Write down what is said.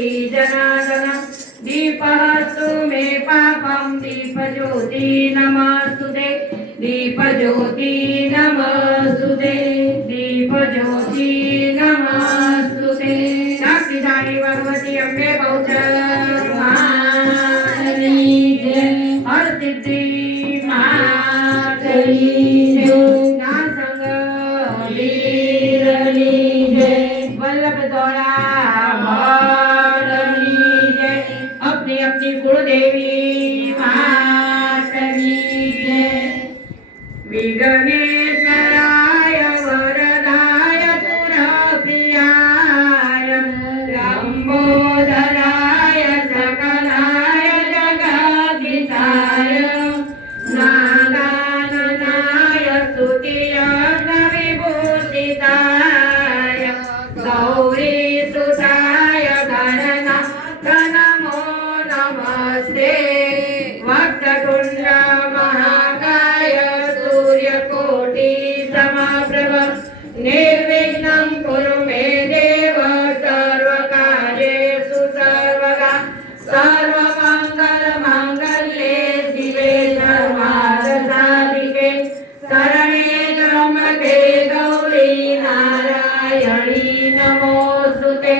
ज्योति जनार्दन दीपस्तु मे पापं दीपज्योति नमस्तुते दीपज्योति नमस्तुते दीपज्योति नमस्तुते साक्षीदायी भगवती अम्बे बहुचर मातरी जय हर सिद्धि मातरी जय नासंग वीरनी जय वल्लभ द्वारा अपनी अपनी गुरुदेवी मातरी जय विघ्नेश्वराय वरदाय सुरप्रियाय लंबोदराय सकलाय जगद्धिताय नागाननाय स्तुतियज्ञविभूषिताय गौरीसुताय गणनाथ नमो नमस्ते वक्रतुण्ड महाकाय सूर्यकोटि समप्रभ निर्विघ्नं कुरु मे देव सर्वकार्येषु सर्वदा सर्वमङ्गलमाङ्गल्ये शिवे सर्वार्थसाधिके शरणे त्र्यम्बके गौरी नारायणी नमोऽस्तुते।